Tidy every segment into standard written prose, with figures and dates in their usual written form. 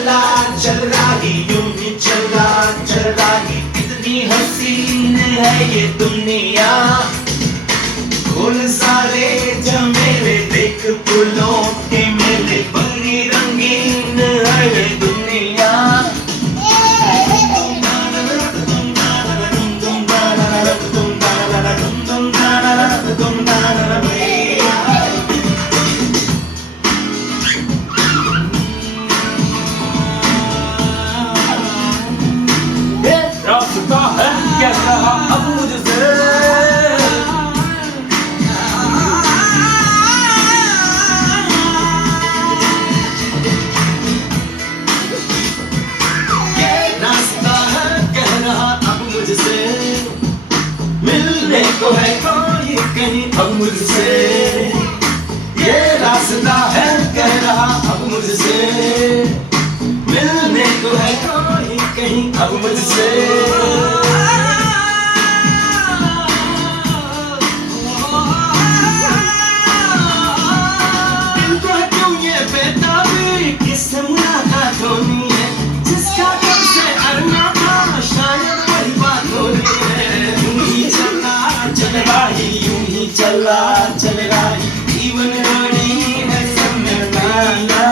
चला चल रही यूं ही चला चल रही कितनी हसीन है ये दुनिया फूल सारे जमेले देख फूलों के मेले बड़ी रंगीन है ये दुनिया रास्ता है क्या कहा अब मुझसे रास्ता है कह रहा अब मुझसे मिलने को है कोई कहीं अब मुझसे ये रास्ता है कह रहा अब मुझसे मिलने को है कोई कहीं अब मुझसे दिल को है क्यों ये बेताबी किससे मुलाकात होनी है जिसका कब से अरना था शायद वही बात होनी है यूं ही चला चल रही यूं ही चला चल रही जीवन घड़ी है समय लाना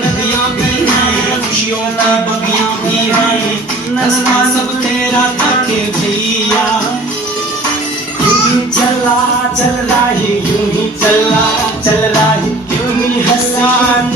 नदियाँ भी हैं खुशियों की बगियाँ भी हैं नस्ता सब तेरा ताके भैया यूं ही चला चल रही यूं ही चला चल रही यूं ही हसीन